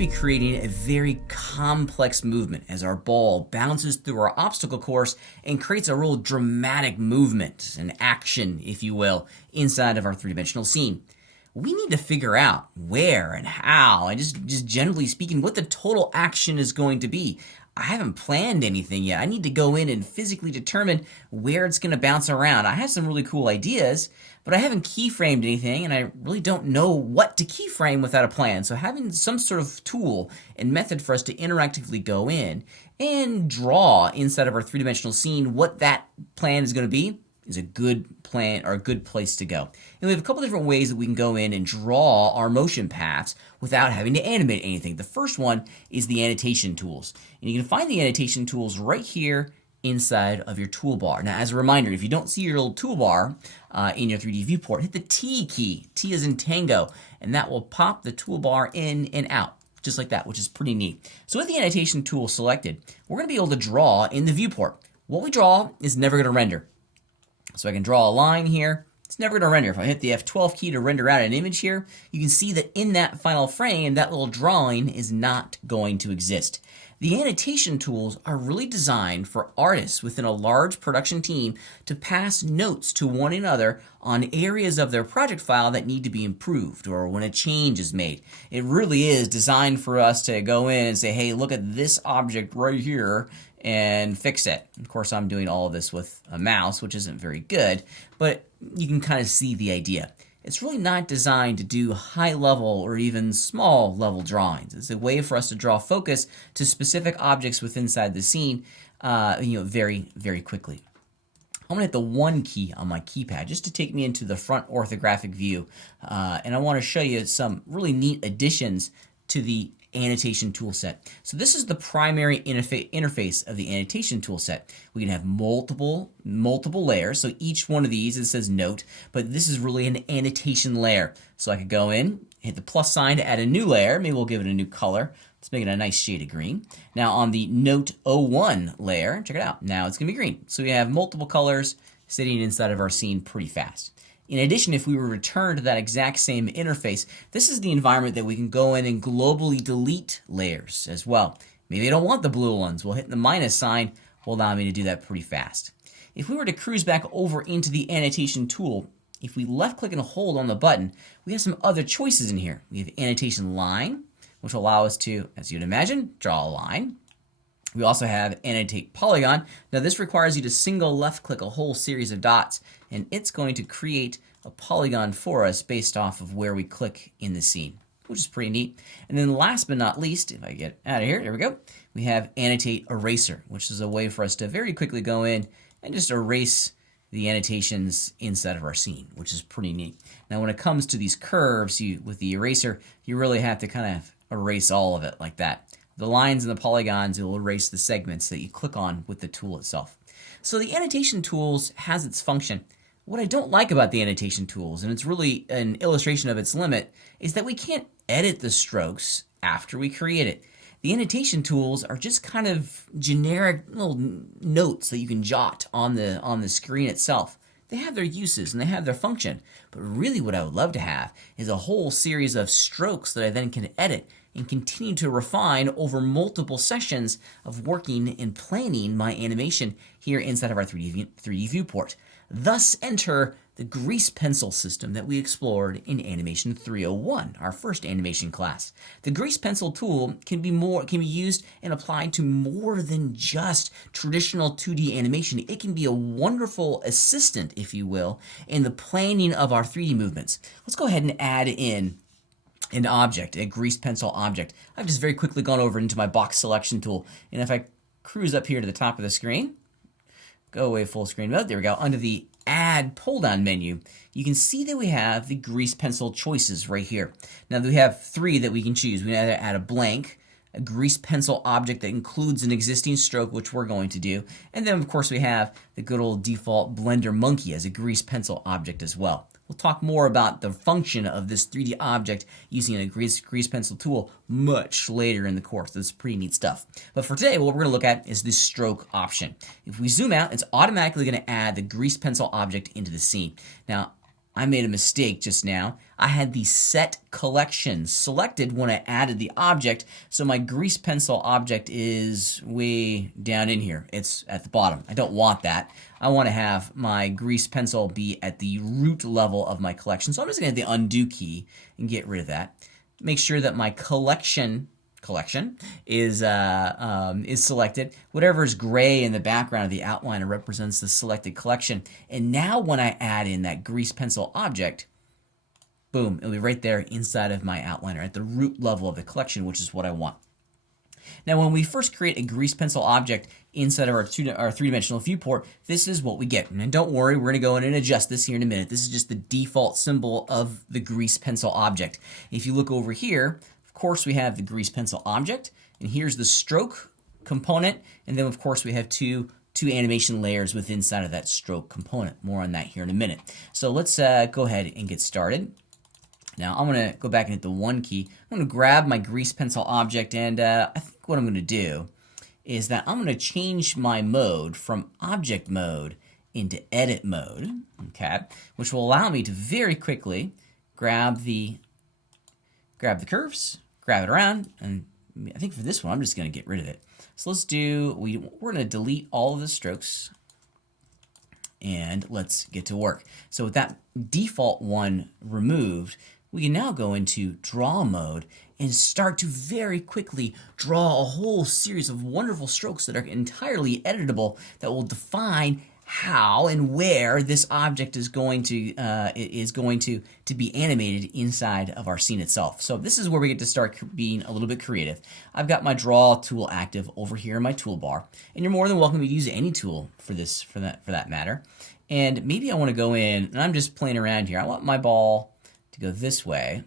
to be creating a very complex movement as our ball bounces through our obstacle course and creates a real dramatic movement, an action, if you will, inside of our three-dimensional scene. We need to figure out where and how, and just generally speaking, what the total action is going to be. I haven't planned anything yet. I need to go in and physically determine where it's going to bounce around. I have some really cool ideas, but I haven't keyframed anything, and I really don't know what to keyframe without a plan. So having some sort of tool and method for us to interactively go in and draw inside of our three-dimensional scene what that plan is going to be is a good plan or a good place to go. And we have a couple different ways that we can go in and draw our motion paths without having to animate anything. The first one is the annotation tools. And you can find the annotation tools right here inside of your toolbar. Now, as a reminder, if you don't see your little toolbar in your 3D viewport, hit the T key. T as in tango, and that will pop the toolbar in and out, just like that, which is pretty neat. So with the annotation tool selected, we're going to be able to draw in the viewport. What we draw is never going to render. So I can draw a line here. It's never going to render. If I hit the F12 key to render out an image here, you can see that in that final frame, that little drawing is not going to exist. The annotation tools are really designed for artists within a large production team to pass notes to one another on areas of their project file that need to be improved or when a change is made. It really is designed for us to go in and say, hey, look at this object right here and fix it. Of course, I'm doing all of this with a mouse, which isn't very good, but you can kind of see the idea. It's really not designed to do high-level or even small-level drawings. It's a way for us to draw focus to specific objects within inside the scene, very, very quickly. I'm going to hit the 1 key on my keypad just to take me into the front orthographic view, and I want to show you some really neat additions to the annotation toolset. So this is the primary interface of the annotation toolset. We can have multiple layers. So each one of these, it says note, but this is really an annotation layer. So I could go in, hit the plus sign to add a new layer. Maybe we'll give it a new color. Let's make it a nice shade of green. Now on the note 01 layer, check it out. Now it's going to be green. So we have multiple colors sitting inside of our scene pretty fast. In addition, if we were to return to that exact same interface, this is the environment that we can go in and globally delete layers as well. Maybe I don't want the blue ones. Well, hitting the minus sign will allow me to do that pretty fast. If we were to cruise back over into the annotation tool, if we left click and hold on the button, we have some other choices in here. We have annotation line, which will allow us to, as you'd imagine, draw a line. We also have annotate polygon. Now this requires you to single left click a whole series of dots, and it's going to create a polygon for us based off of where we click in the scene, which is pretty neat. And then last but not least, if I get out of here, there we go, we have annotate eraser, which is a way for us to very quickly go in and just erase the annotations inside of our scene, which is pretty neat. Now when it comes to these curves, with the eraser, you really have to kind of erase all of it like that. The lines and the polygons will erase the segments that you click on with the tool itself. So the annotation tools has its function. What I don't like about the annotation tools, and it's really an illustration of its limit, is that we can't edit the strokes after we create it. The annotation tools are just kind of generic little notes that you can jot on the screen itself. They have their uses and they have their function, but really what I would love to have is a whole series of strokes that I then can edit and continue to refine over multiple sessions of working and planning my animation here inside of our 3D viewport. Thus enter the grease pencil system that we explored in Animation 301, our first animation class. The grease pencil tool can be used and applied to more than just traditional 2D animation. It can be a wonderful assistant, if you will, in the planning of our 3D movements. Let's go ahead and add in an object, a grease pencil object. I've just very quickly gone over into my box selection tool, and if I cruise up here to the top of the screen, go away full screen mode, there we go, under the add pull down menu, you can see that we have the grease pencil choices right here. Now we have 3 that we can choose. We can either add a blank, a grease pencil object that includes an existing stroke, which we're going to do, and then of course we have the good old default Blender monkey as a grease pencil object as well. We'll talk more about the function of this 3D object using a grease pencil tool much later in the course. This is pretty neat stuff. But for today, what we're going to look at is the stroke option. If we zoom out, it's automatically going to add the grease pencil object into the scene. Now, I made a mistake just now. I had the set collection selected when I added the object, so my grease pencil object is way down in here. It's at the bottom. I don't want that. I want to have my grease pencil be at the root level of my collection. So I'm just going to hit the undo key and get rid of that. Make sure that my collection is selected. Whatever is gray in the background of the outliner represents the selected collection. And now when I add in that grease pencil object, boom, it'll be right there inside of my outliner at the root level of the collection, which is what I want. Now, when we first create a grease pencil object inside of our three-dimensional viewport, this is what we get. And don't worry, we're going to go in and adjust this here in a minute. This is just the default symbol of the grease pencil object. If you look over here, of course, we have the grease pencil object, and here's the stroke component, and then, of course, we have two animation layers within inside of that stroke component. More on that here in a minute. So let's go ahead and get started. Now, I'm going to go back and hit the 1 key. I'm going to grab my grease pencil object, and I think what I'm going to do is that I'm going to change my mode from object mode into edit mode, okay, which will allow me to very quickly grab the curves, grab it around, and I think for this one, I'm just going to get rid of it. So let's do, we're going to delete all of the strokes, and let's get to work. So with that default one removed, we can now go into draw mode and start to very quickly draw a whole series of wonderful strokes that are entirely editable that will define how and where this object is going to be animated inside of our scene itself. So this is where we get to start being a little bit creative. I've got my draw tool active over here in my toolbar, and you're more than welcome to use any tool for that matter. And maybe I want to go in, and I'm just playing around here. I want my ball to go this way,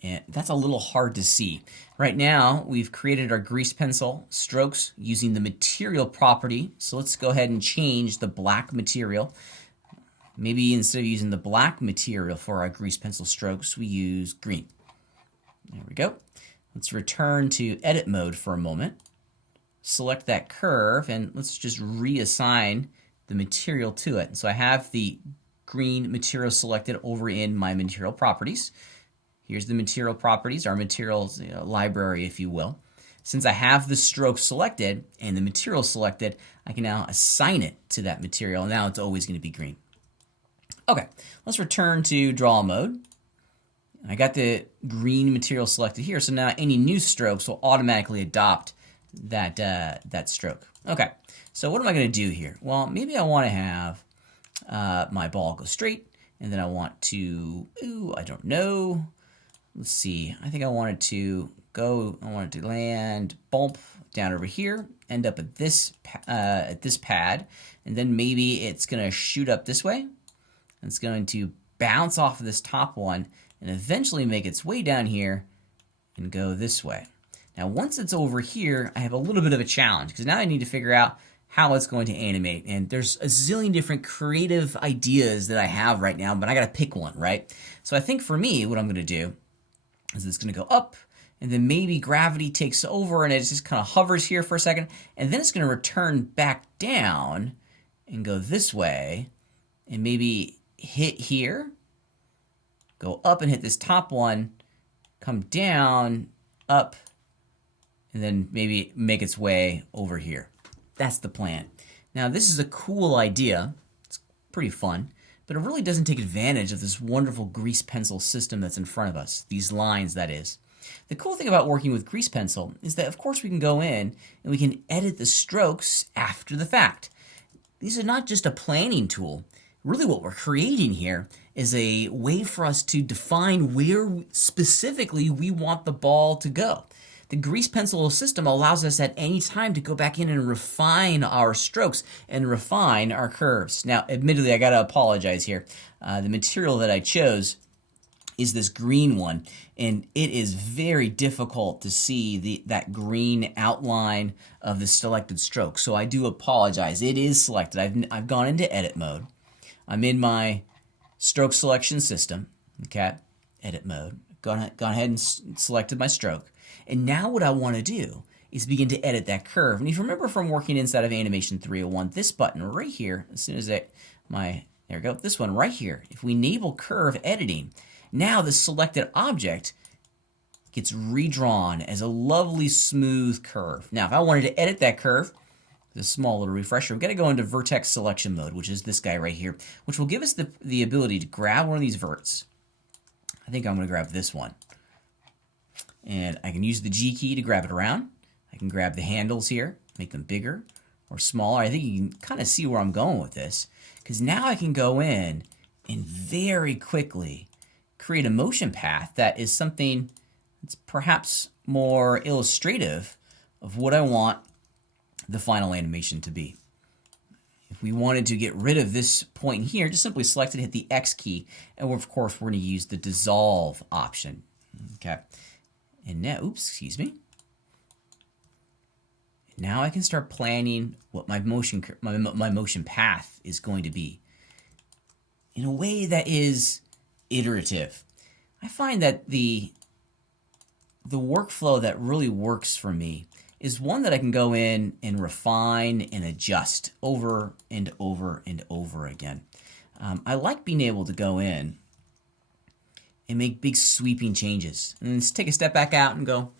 and that's a little hard to see. Right now, we've created our grease pencil strokes using the material property. So let's go ahead and change the black material. Maybe instead of using the black material for our grease pencil strokes, we use green. There we go. Let's return to edit mode for a moment. Select that curve, and let's just reassign the material to it. So I have the green material selected over in my material properties. Here's the material properties, our materials library, if you will. Since I have the stroke selected and the material selected, I can now assign it to that material. Now it's always going to be green. Okay, let's return to draw mode. I got the green material selected here, so now any new strokes will automatically adopt that stroke. Okay, so what am I going to do here? Well, maybe I want to have my ball go straight, and then I want to, I don't know. Let's see, I think I want it to land, bump down over here, end up at this pad, and then maybe it's going to shoot up this way. It's going to bounce off of this top one, and eventually make its way down here and go this way. Now, once it's over here, I have a little bit of a challenge, because now I need to figure out how it's going to animate. And there's a zillion different creative ideas that I have right now, but I got to pick one, right? So I think for me, what I'm going to do is it's going to go up, and then maybe gravity takes over, and it just kind of hovers here for a second, and then it's going to return back down and go this way, and maybe hit here, go up and hit this top one, come down, up, and then maybe make its way over here. That's the plan. Now, this is a cool idea. It's pretty fun, but it really doesn't take advantage of this wonderful grease pencil system that's in front of us, these lines, that is. The cool thing about working with grease pencil is that, of course, we can go in and we can edit the strokes after the fact. These are not just a planning tool. Really what we're creating here is a way for us to define where specifically we want the ball to go. The grease pencil system allows us at any time to go back in and refine our strokes and refine our curves. Now, admittedly, I got to apologize here. The material that I chose is this green one, and it is very difficult to see that green outline of the selected stroke. So I do apologize. It is selected. I've gone into edit mode. I'm in my stroke selection system. Okay, edit mode. Gone ahead and selected my stroke. And now what I want to do is begin to edit that curve. And if you remember from working inside of Animation 301, this button right here, as soon as my There we go. This one right here. If we enable curve editing, now the selected object gets redrawn as a lovely smooth curve. Now, if I wanted to edit that curve, a small little refresher, we've got to go into vertex selection mode, which is this guy right here, which will give us the ability to grab one of these verts. I think I'm going to grab this one. And I can use the G key to grab it around. I can grab the handles here, make them bigger or smaller. I think you can kind of see where I'm going with this, because now I can go in and very quickly create a motion path that is something that's perhaps more illustrative of what I want the final animation to be. If we wanted to get rid of this point here, just simply select it, hit the X key, and of course we're going to use the dissolve option. Okay, and now, oops, excuse me. Now I can start planning what my motion path is going to be in a way that is iterative. I find that the workflow that really works for me is one that I can go in and refine and adjust over and over and over again. I like being able to go in and make big sweeping changes and then take a step back out and go,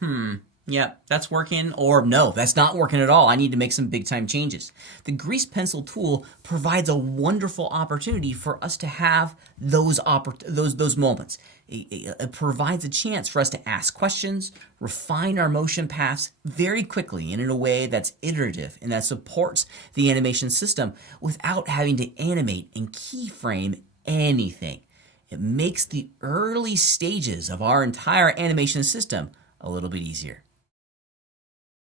yeah, that's working, or no, that's not working at all. I need to make some big time changes. The grease pencil tool provides a wonderful opportunity for us to have those moments. It provides a chance for us to ask questions, refine our motion paths very quickly and in a way that's iterative and that supports the animation system without having to animate and keyframe anything. It makes the early stages of our entire animation system a little bit easier.